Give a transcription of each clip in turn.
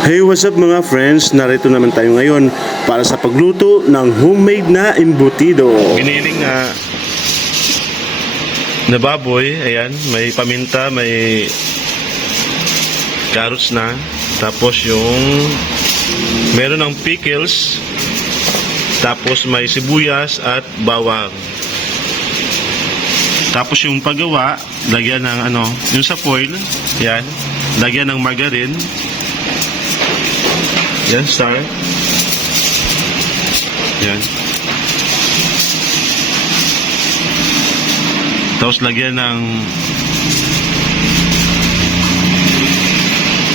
Hey, what's up mga friends? Narito naman tayo ngayon para sa pagluto ng homemade na embutido. Giniling na na baboy, ayan, may paminta, may carrots na, tapos yung meron ng pickles, tapos may sibuyas at bawang. Tapos yung paggawa, lagyan ng ano, yung sa foil, yan, lagyan ng margarine, yan, star, yan. Tapos lagyan ng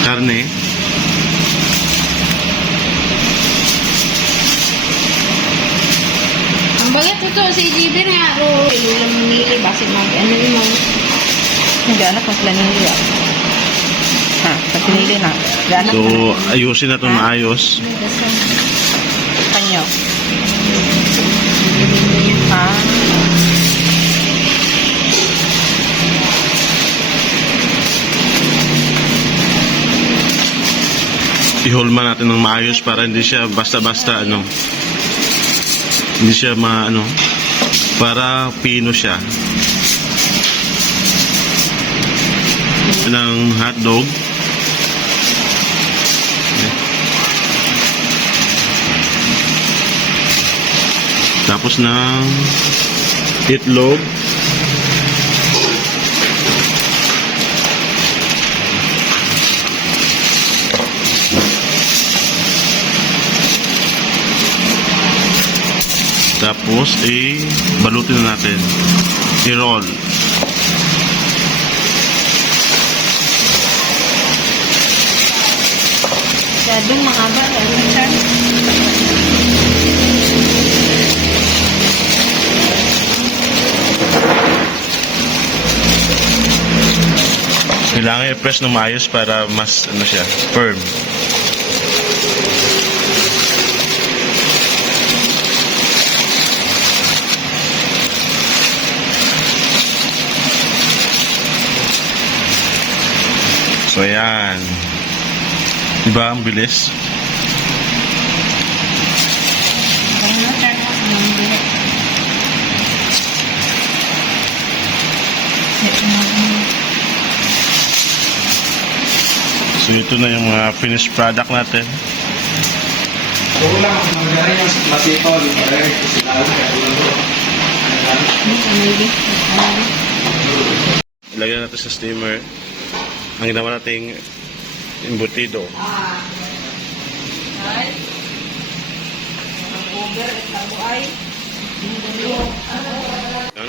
karne. Ang bagat ito, si JB nga, ro, ilulang mo nili, basit mag, ano yun mo. Hindi anak mas lanili ah. Ha, pag pinili na. So, ayusin na ito maayos. kanyo. Ha? Ihulma natin ng maayos para hindi siya basta-basta ano. Hindi siya ma ano para pino siya. ng hotdog. Tapos ng itlog. Tapos, eh, balutin na natin. I-roll. Masyadong mahaba. Ano siya? Kailangan i-press ng maayos para mas, ano siya, firm. So, ayan. Diba ang bilis? Ano na siya? Ang bilis. So, ito na yung mga finished product natin. Kulang ang magaling ang ko. Ilagay natin sa steamer. Ang ginawa nating embutido.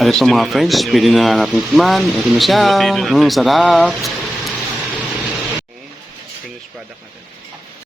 At ito mga friends, pwede na natin tikman. Ito na siya. Natin. Mm, sarap. Product natin.